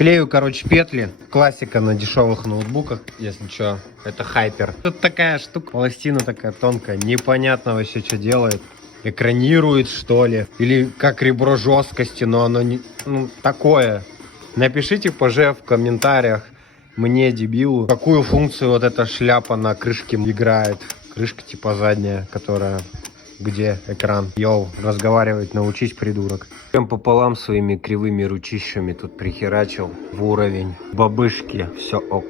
Клею, короче, петли. Классика на дешевых ноутбуках, если что. Это Hyper. Тут такая штука, пластина такая тонкая. Непонятно вообще, что делает. Экранирует, что ли. Или как ребро жесткости, но оно не... Ну, такое. Напишите позже в комментариях мне, дебилу, какую функцию вот эта шляпа на крышке играет. Крышка типа задняя, которая... Где экран? Йоу, разговаривать научись, придурок. Прям пополам своими кривыми ручищами тут прихерачил в уровень бабышки. Все ок.